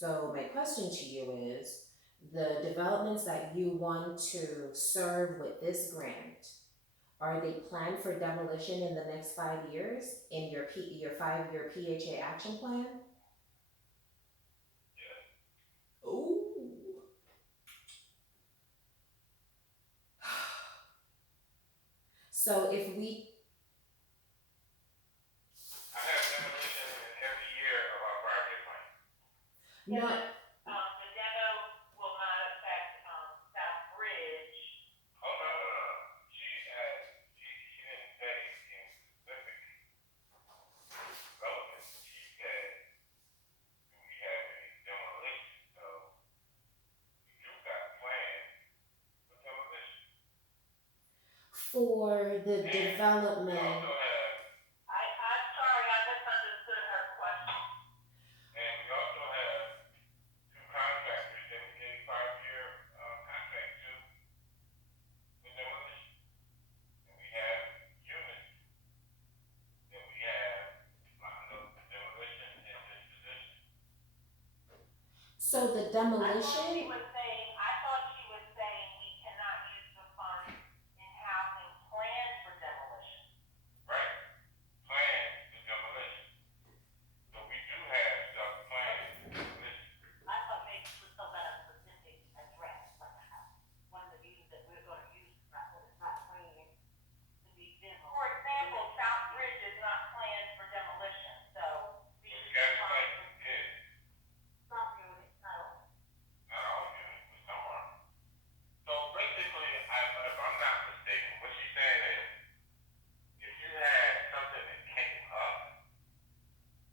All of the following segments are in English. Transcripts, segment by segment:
So my question to you is, the developments that you want to serve with this grant, are they planned for demolition in the next 5 years in your 5-year PHA action plan? Ooh. So if we I have demolition in every year of our five-year plan. no, The demo will not affect South Bridge. Oh, no, no, no, no. She didn't say in specific development. She said, do we have any demolition? So we do got plans for demolition. for the And we development. also have, I'm sorry, I misunderstood her question. And we also have two contractors that we gave five-year contract to for demolition. And we have units that we have lined up for demolition and disposition. So the demolition. I thought she was saying we cannot use the funds in housing plans for demolition. Right, plans for demolition. So we do have stuff planned for demolition. I thought maybe she was talking about a specific address, like a house, one of the views that we're gonna use, not that it's not planned to be demolished. For example, South Bridge is not planned for demolition, so we should. Site is. Some units, not all. Not all units, but some are. So basically, if I'm not mistaken, what she's saying is, if you had something that came up,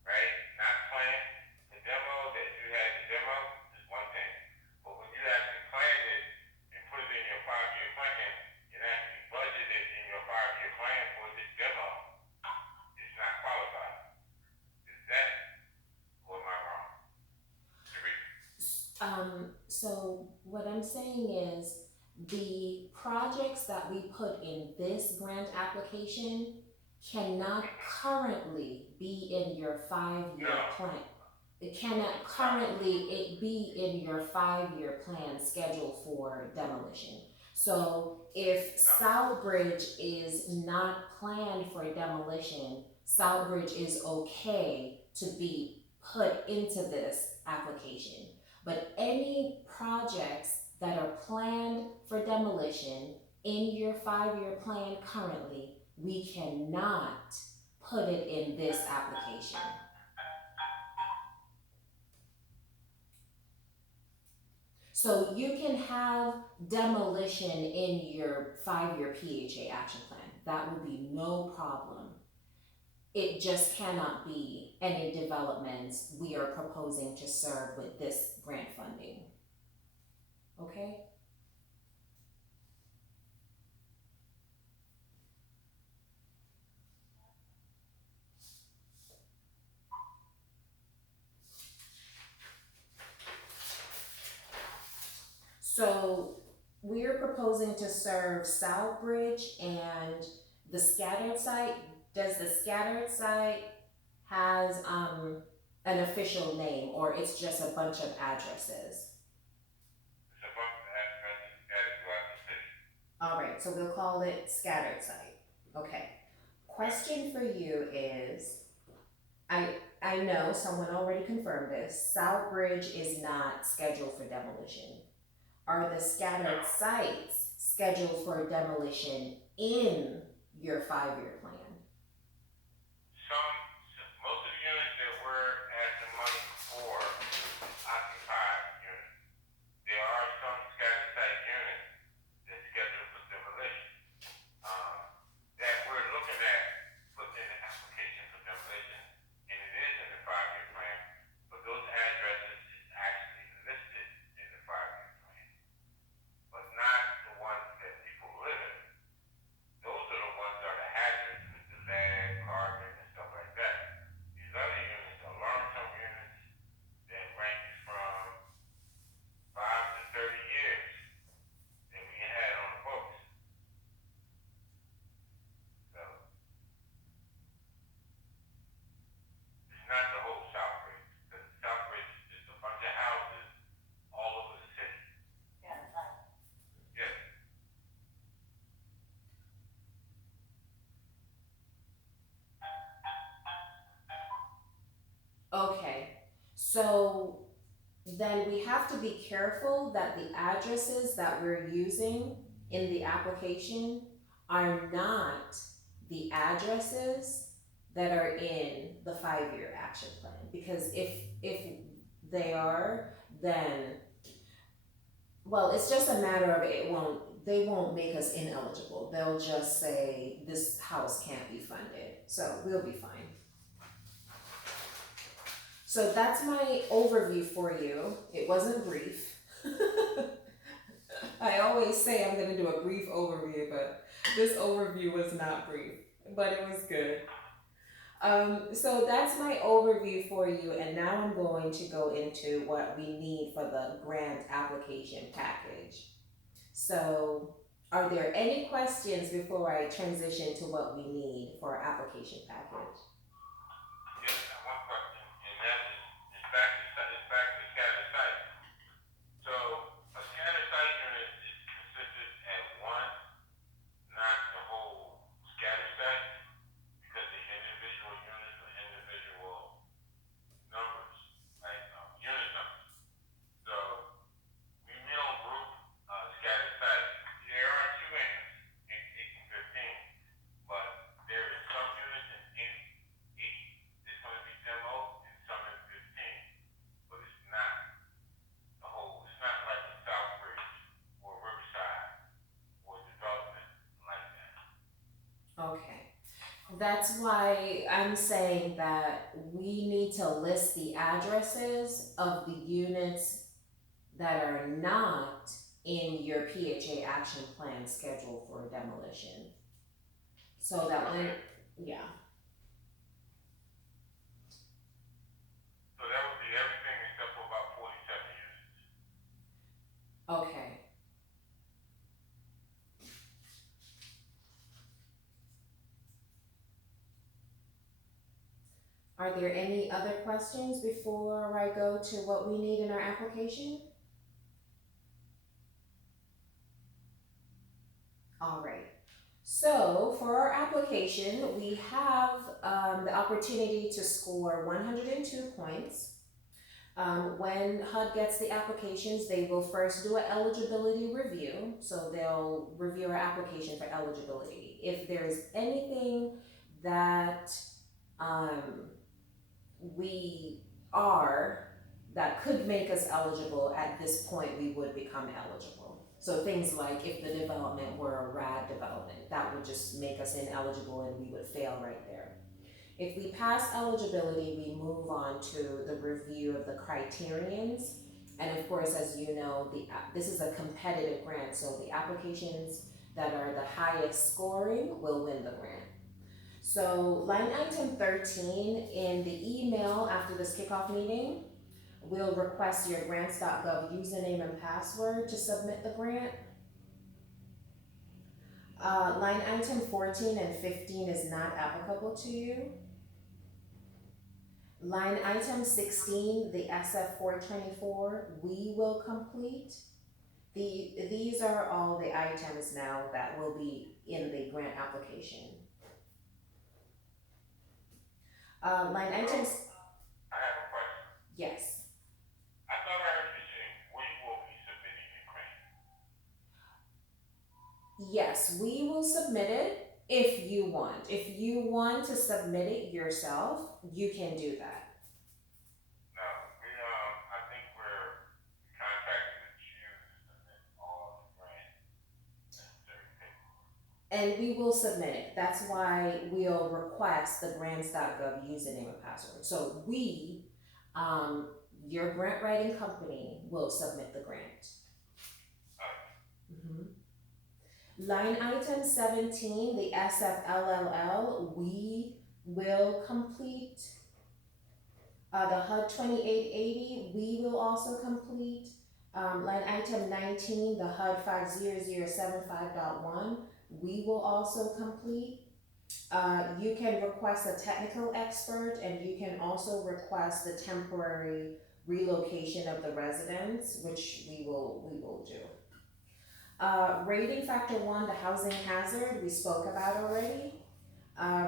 right, not planned, the demo that you had to demo is one thing. But when you actually planned it and put it in your five-year plan, and actually budgeted in your five-year plan for this demo, it's not qualified. Is that, or am I wrong? So what I'm saying is the projects that we put in this grant application cannot currently be in your 5-year No. plan. It cannot currently be in your 5-year plan scheduled for demolition. So if Southbridge is not planned for demolition, Southbridge is okay to be put into this application. But any projects that are planned for demolition in your 5-year plan currently, we cannot put it in this application. So you can have demolition in your 5-year PHA action plan. That would be no problem. It just cannot be any developments we are proposing to serve with this grant funding. Okay? So we're proposing to serve Southbridge and the scattered site. Does the scattered site has an official name, or it's just a bunch of addresses? It's a bunch of addresses scattered throughout the city. All right, so we'll call it scattered site. Okay. Question for you is, I know someone already confirmed this. Southbridge is not scheduled for demolition. Are the scattered sites scheduled for demolition in your 5-year plan? Most of the units that we're asking money for occupied units. There are some scattered site units that's scheduled for demolition. That we're looking at putting in an application for demolition, and it is in the five-year plan, but those addresses is actually listed in the five-year plan, but not the ones that people live in. Those are the ones that are the hazards with the lead, carbon, and stuff like So then we have to be careful that the addresses that we're using in the application are not the addresses that are in the 5-year action plan. Because if they are, then, well, it's just a matter of they won't make us ineligible. They'll just say this house can't be funded. So we'll be fine. So that's my overview for you. It wasn't brief. I always say I'm going to do a brief overview, but this overview was not brief, but it was good. So that's my overview for you, and now I'm going to go into what we need for the grant application package. So, are there any questions before I transition to what we need for our application package? Yes, I have one question, and that is back to scattered site. So a scattered site unit is consisted at one, not the whole scattered site, because the individual units are individual numbers, like unit numbers. So we don't group scattered sites. There are two in 15, but there is some units in 8 that's going to be demoed and some in 15, but it's not the whole. It's not like in Southbridge or Riverside or development like that. Okay. That's why I'm saying that we need to list the addresses of the units that are not in your PHA action plan scheduled for demolition. So that when, yeah, So that would be everything except for about 47 units. okay. Are there any other questions before I go to what we need in our application? All right. So for our application, we have the opportunity to score 102 points. When HUD gets the applications, they will first do an eligibility review. So they'll review our application for eligibility. If there's anything that we are that could make us eligible at this point, we would become eligible. So things like if the development were a RAD development, that would just make us ineligible and we would fail right there. If we pass eligibility, we move on to the review of the criterions. And of course, as you know, this is a competitive grant, so the applications that are the highest scoring will win the grant. So line item 13 in the email after this kickoff meeting, we'll request your grants.gov username and password to submit the grant. Line item 14 and 15 is not applicable to you. Line item 16, the SF 424, we will complete. These are all the items now that will be in the grant application. Line items, I have a question. yes. I thought I heard you say we will be submitting a grant. Yes, we will submit it if you want. If you want to submit it yourself, you can do that. No, I think we're contracted with you to submit all the grant necessary paperwork. And we will submit it. That's why we'll request the grants.gov username and password. So we, your grant writing company, will submit the grant. Line item 17, the SFLLL, we will complete. The HUD 2880, we will also complete. Line item 19, the HUD 50075.1, we will also complete. You can request a technical expert, and you can also request the temporary relocation of the residents, which we will do. Rating factor 1, the housing hazard, we spoke about already.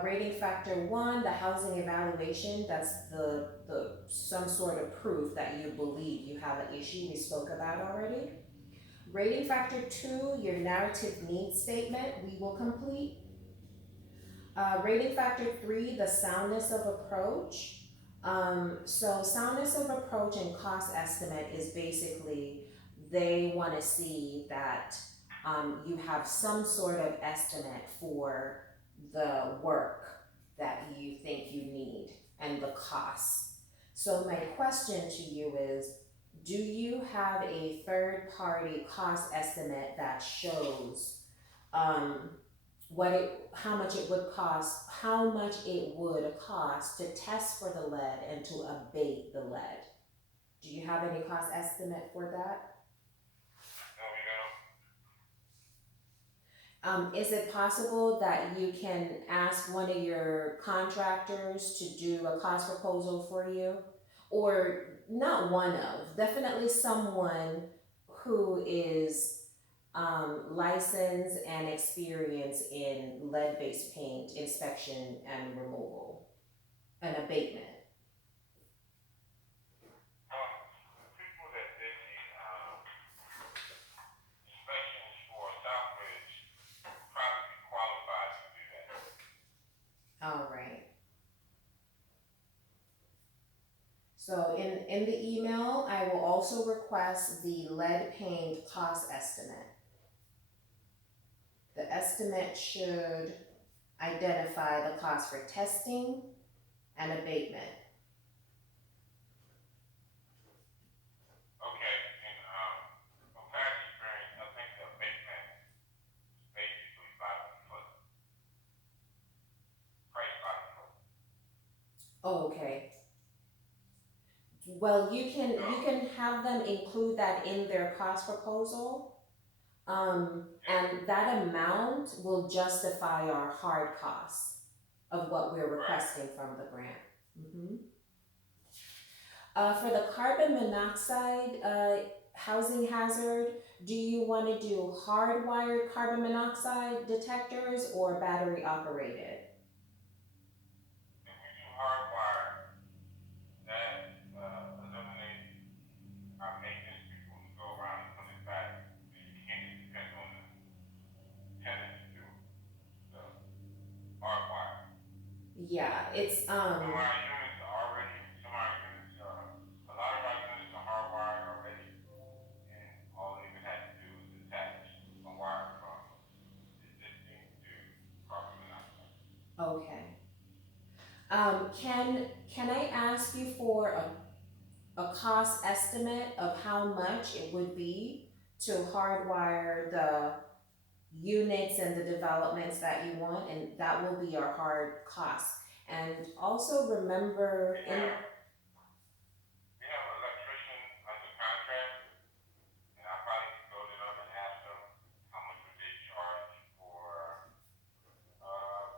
Rating factor one, the housing evaluation, that's the some sort of proof that you believe you have an issue we spoke about already. Rating factor two, your narrative needs statement, we will complete. Rating factor three, the soundness of approach. So soundness of approach and cost estimate is basically they want to see that you have some sort of estimate for the work that you think you need and the costs. So my question to you is, do you have a third party cost estimate that shows um, how much it would cost, how much it would cost to test for the lead and to abate the lead? Do you have any cost estimate for that? No, we don't. Is it possible that you can ask one of your contractors to do a cost proposal for you? Or not one of, definitely someone who is licensed and experienced in lead-based paint inspection and removal and abatement. The people that did the inspections for Southbridge probably be qualified to do that. All right. So in the email, I will also request the lead paint cost estimate. The estimate should identify the cost for testing and abatement. Okay, and from past experience, I think the abatement is basically by the foot, price by the foot. Oh, okay. Well, you can have them include that in their cost proposal. And that amount will justify our hard costs of what we're requesting from the grant. Mhm. For the carbon monoxide housing hazard, do you want to do hardwired carbon monoxide detectors or battery operated? If we do hardwire, that eliminates our maintenance people to go around and put it back. And you can't just depend on the tenant to do it. So hardwire. Yeah, it's Some of our units are already, some of our units are, a lot of our units are hardwired already, and all they even had to do was attach a wire from existing to carbon monoxide. okay. Can I ask you for a cost estimate of how much it would be to hardwire the units and the developments that you want, and that will be our hard cost. And also remember We have, we have an electrician under contract, and I probably could go to them and ask them how much would they charge for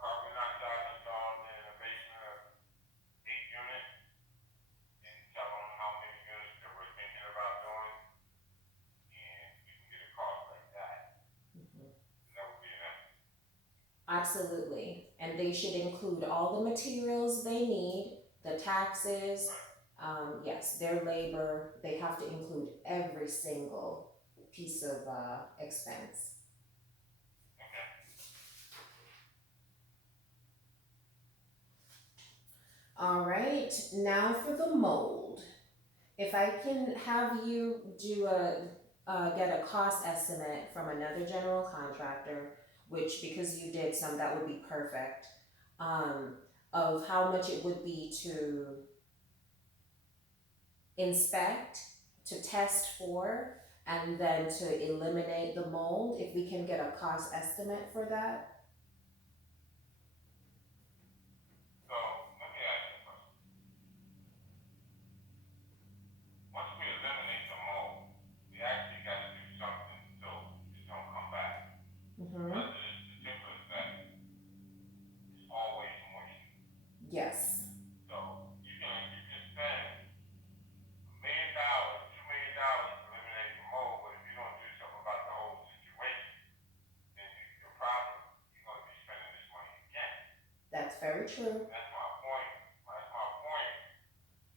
carbon monoxide installed in a basement of 8 units, and tell them how many units that we're thinking about doing, and we can get a cost like that. And that would be an estimate. absolutely, and they should include all the materials they need, the taxes, yes, their labor, they have to include every single piece of expense. Okay. All right, now for the mold. If I can have you do get a cost estimate from another general contractor, which because you did some, that would be perfect, um, of how much it would be to inspect, to test for, and then to eliminate the mold, if we can get a cost estimate for that. So let me ask you a question. Once we eliminate the mold, we actually got to do something so it don't come back. Mm-hmm. Under this particular setting, it's always moisture. Yes. So you can spend $1 million, $2 million to eliminate the mold, but if you don't do something about the whole situation, then you, your problem very true. That's my point. That's my point.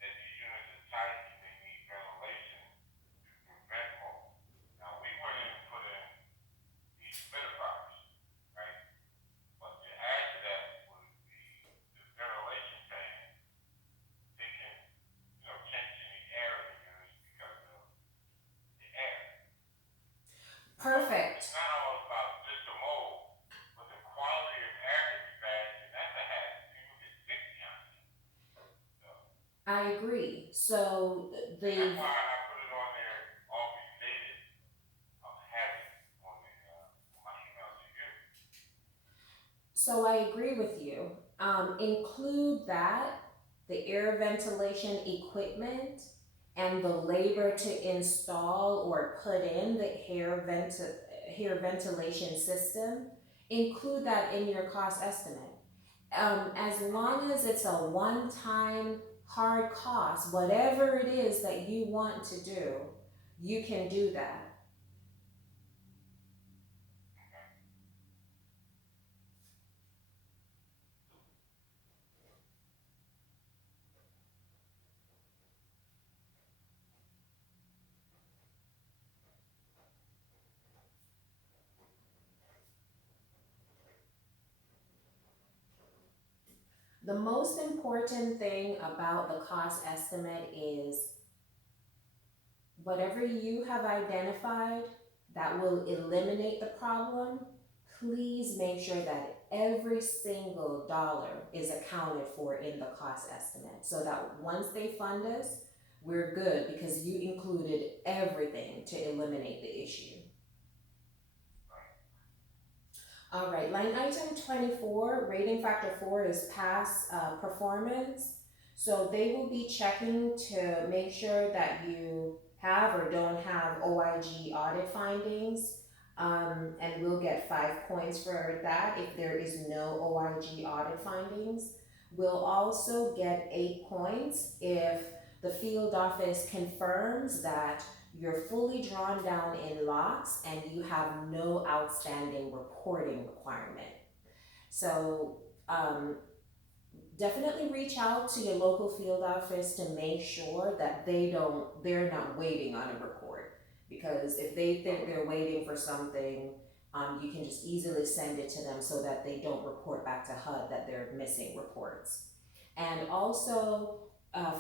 That these units are tight and they need ventilation to prevent mold. Now we went in and put in dehumidifiers, right? But to add to that was the ventilation fan taking, changing the air in the units because of the air. So it's Perfect. not all about just the mold, but the quality of air can be bad, and that's a hazard. People get sick behind it. So, I agree. So and that's the why I put it on there, all related hazard on my email to you. So I agree with you. Include that, the air ventilation equipment, and the labor to install or put in the hair ventilation system. Include that in your cost estimate. As Okay. long as it's a one-time hard cost, whatever it is that you want to do, you can do that. Okay. The most important thing about the cost estimate is whatever you have identified that will eliminate the problem, please make sure that every single dollar is accounted for in the cost estimate so that once they fund us, we're good because you included everything to eliminate the issue. All right, line item 24, rating factor 4 is past performance. So they will be checking to make sure that you have or don't have OIG audit findings. And we'll get 5 points for that if there is no OIG audit findings. We'll also get 8 points if the field office confirms that you're fully drawn down in locks and you have no outstanding reporting requirement. So um, definitely reach out to your local field office to make sure that they're not waiting on a report. Because if they think they're waiting for something, you can just easily send it to them so that they don't report back to HUD that they're missing reports. And also,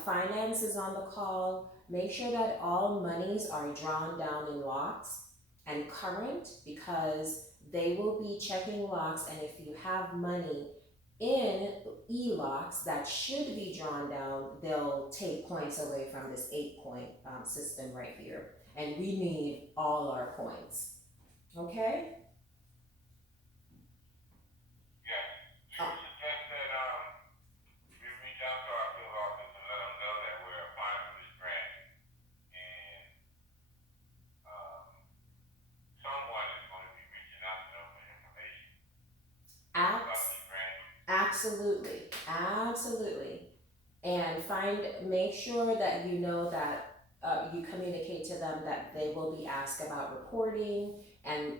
finance is on the call. Make sure that all monies are drawn down in locks and current because they will be checking locks. And if you have money in e-locks that should be drawn down, they'll take points away from this 8 point system right here. And we need all our points. Okay? Yes. Do you Uh, suggest that we reach out to our field office and let them know that we're applying for this grant and um, someone is going to be reaching out to them for information about abs- this grant? Absolutely. Absolutely. And make sure that you know that you communicate to them that they will be asked about reporting and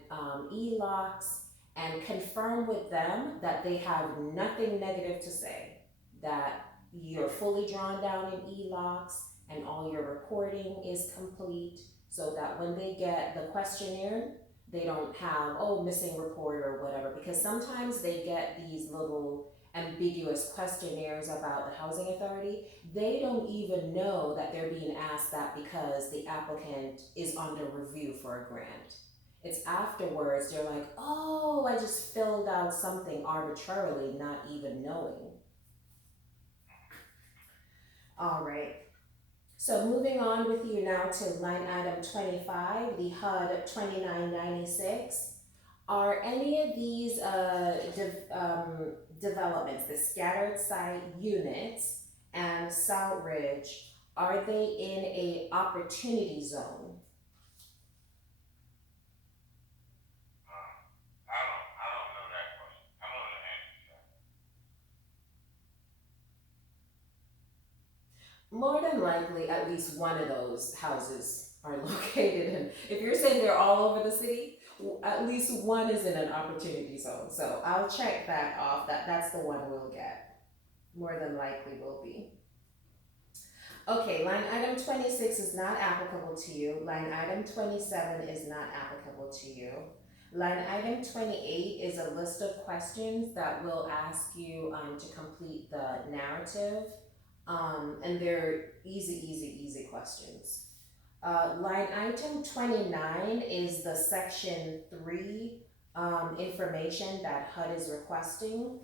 e-locks and confirm with them that they have nothing negative to say, that you're Okay. fully drawn down in e-locks and all your reporting is complete so that when they get the questionnaire, they don't have, oh, missing report or whatever, because sometimes they get these little ambiguous questionnaires about the housing authority. They don't even know that they're being asked that because the applicant is under review for a grant. It's afterwards they're like, oh, I just filled out something arbitrarily, not even knowing. All right. So moving on with you now to line item 25, the HUD 2996. Are any of these developments, the scattered site units and Southridge, are they in a opportunity zone? I don't know that question. I don't know the answer to that. More than likely, at least one of those houses are located in. If you're saying they're all over the city, At least one is in an opportunity zone. So I'll check that off. That's the one we'll get. More than likely will be. Okay, line item 26 is not applicable to you. Line item 27 is not applicable to you. Line item 28 is a list of questions that will ask you to complete the narrative. And they're easy questions. Line item 29 is the section 3 information that HUD is requesting.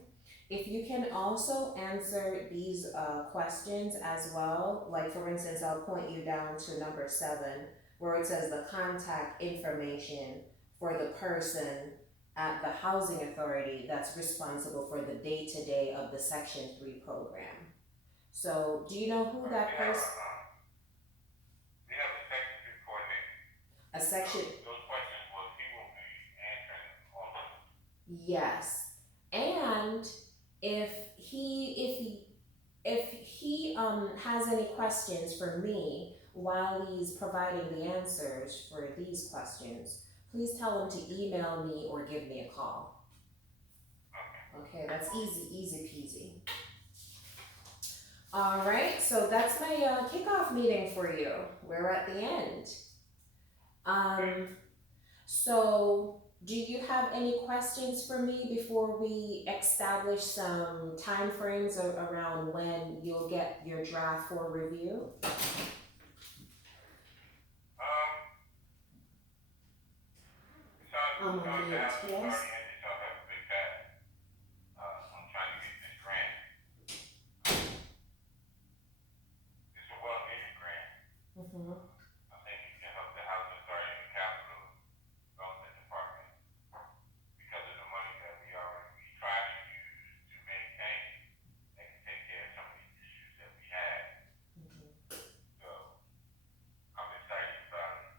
If you can also answer these questions as well, like for instance, I'll point you down to number 7, where it says the contact information for the person at the housing authority that's responsible for the day-to-day of the section 3 program. So do you know who that person? We have a section 3 coordinator. A section. Those questions he will be answering all of them. Yes, and if he has any questions for me while he's providing the answers for these questions, please tell him to email me or give me a call. Okay, that's easy peasy. All right, so that's my kickoff meeting for you. We're at the end. So do you have any questions for me before we establish some time frames around when you'll get your draft for review? Yes. I'm trying to get this grant. It's a well-needed grant. Mm-hmm. I think it can help the housing authority and the capital development department because of the money that we try to use to maintain and take care of some of these issues that we had. Mm-hmm. So I'm excited about it,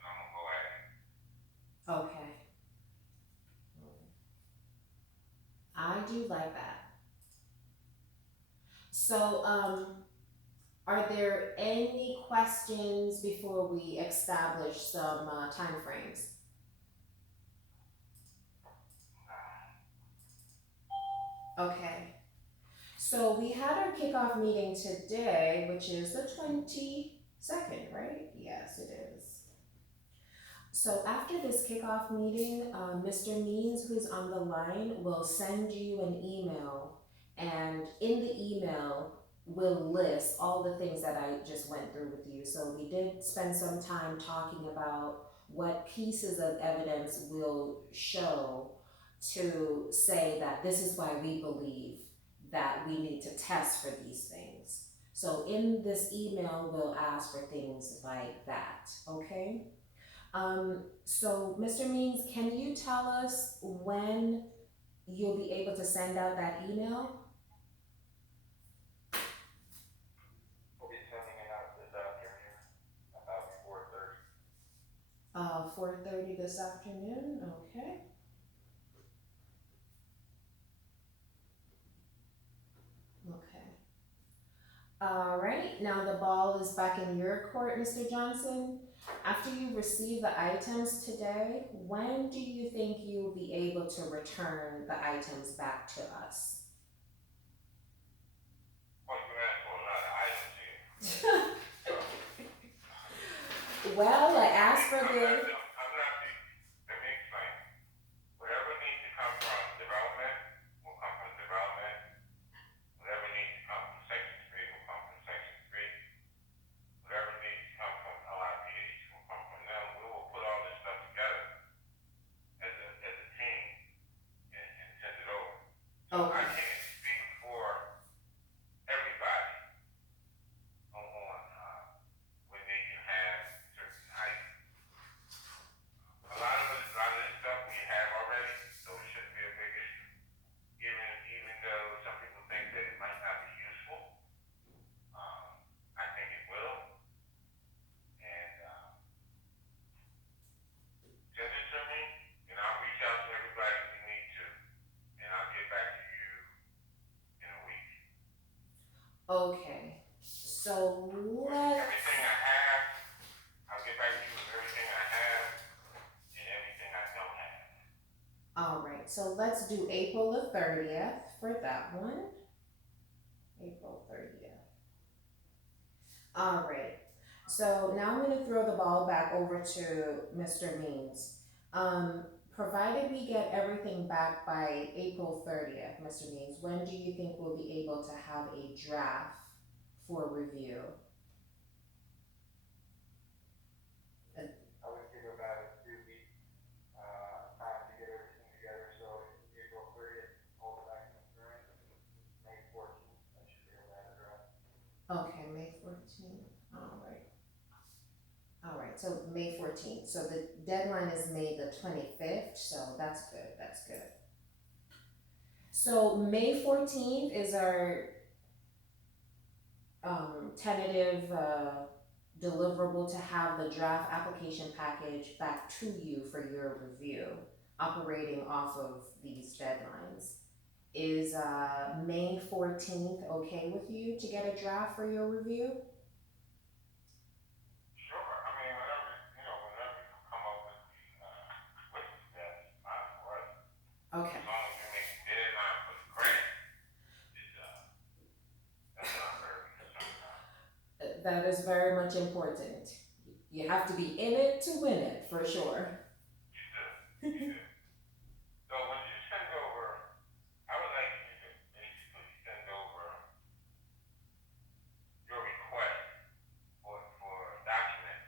and I'm gonna go at it. Okay. I do like that. So, are there any questions before we establish some time frames? Okay. So we had our kickoff meeting today, which is the 22nd, right? Yes, it is. So after this kickoff meeting, Mr. Means, who's on the line, will send you an email, and in the email will list all the things that I just went through with you. So we did spend some time talking about what pieces of evidence will show to say that this is why we believe that we need to test for these things. So in this email, we'll ask for things like that, okay? So Mr. Means, can you tell us when you'll be able to send out that email? We'll be sending it out this afternoon, about 4:30. 4:30 this afternoon, okay. Okay. All right, now the ball is back in your court, Mr. Johnson. After you receive the items today, when do you think you'll be able to return the items back to us? Well, you asked for a lot of items here. Well, I asked for the... Let me explain. Whatever needs to come from development will come from development. Whatever needs to come from Section 3 will come from Section 3. Whatever needs to come from LIPH will come from them. We will put all this stuff together as a team and send it over. So I can't speak for everybody on when they can have certain items. so let's do April the 30th for that one. April 30th. All right. So now I'm going to throw the ball back over to Mr. Means. Provided we get everything back by April 30th, Mr. Means, when do you think we'll be able to have a draft for review? I would give about a 2 week time to get everything together. So April 30th, all the documents are in. May 14th, I should be able to have a draft. Okay, May 14th. All right, so May 14th. So the deadline is May the 25th, so that's good, that's good. So May 14th is our tentative deliverable to have the draft application package back to you for your review, operating off of these deadlines. Is May 14th okay with you to get a draft for your review? Sure. I mean, whenever you come up with that, fine for us. Okay. As long as you make the deadline for the grant, that's not very concerned about. That is very much important. You have to be in it to win it, for sure. You do. So when you send over, I would like you to basically send over your request for a document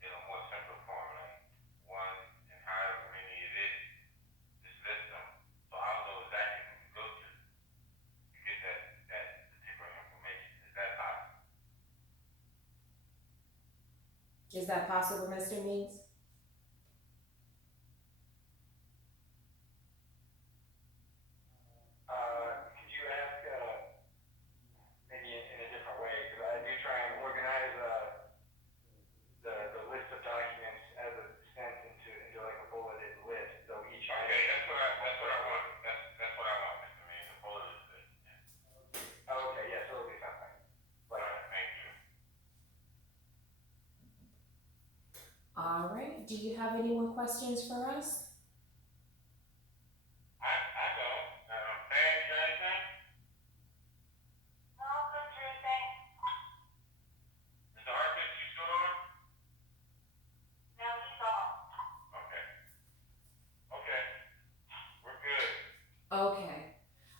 in a more simple form, like one and however many it is, just list them. So I'll know exactly who to go to get that particular information. Is that possible? Is that possible, Mr. Means? Could you ask maybe in a different way? Because I do try and organize the list of documents as it's sent into like a bulleted list. So each Okay, that's what I want. That's what I want, Mr. Means, a bulleted list. Oh, okay, yeah, so it'll be something. All right, thank you. All right. Do you have any more questions for us? I don't. Pam, you got anything? No, good, Drew, thanks. Mr. Harkins, you still on? No, he's off. Okay. Okay. We're good. Okay.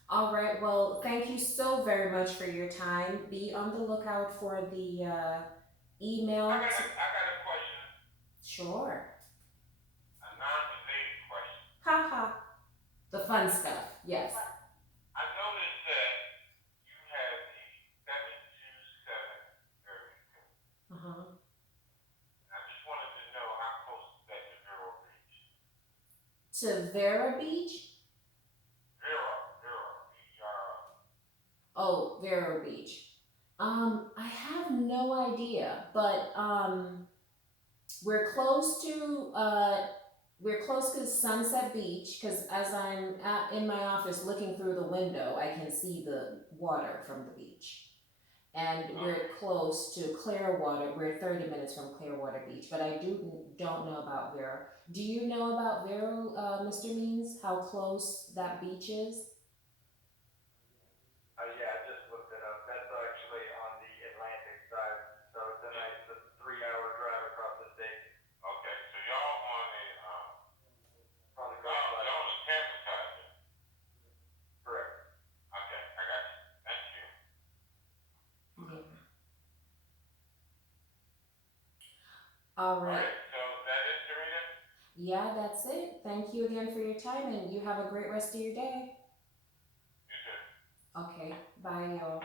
All right. Well, thank you so very much for your time. Be on the lookout for the email. I got a question. Sure. A non-related question. Haha. The fun stuff. Yes. I noticed that you have a 727 American. Uh-huh. I just wanted to know how close is that to Vero Beach? To Vera Beach? Vero, V-E-R-O. Oh, Vero Beach. I have no idea, but we're close to Sunset Beach because as I'm in my office looking through the window, I can see the water from the beach. And we're close to Clearwater. We're 30 minutes from Clearwater Beach, but I don't know about Vero. Do you know about Vero, Mr. Means? How close that beach is? Yeah, I just looked it up. That's actually on the Atlantic side. So it's a nice 3-hour drive across the state. Okay, so y'all on On the coast side. y'all on the Tampa side then? Correct. Okay, I got you. Thank you. Yeah. All right. So that is Sarita? Yeah, that's it. Thank you again for your time, and you have a great rest of your day. You too. Okay, bye, y'all.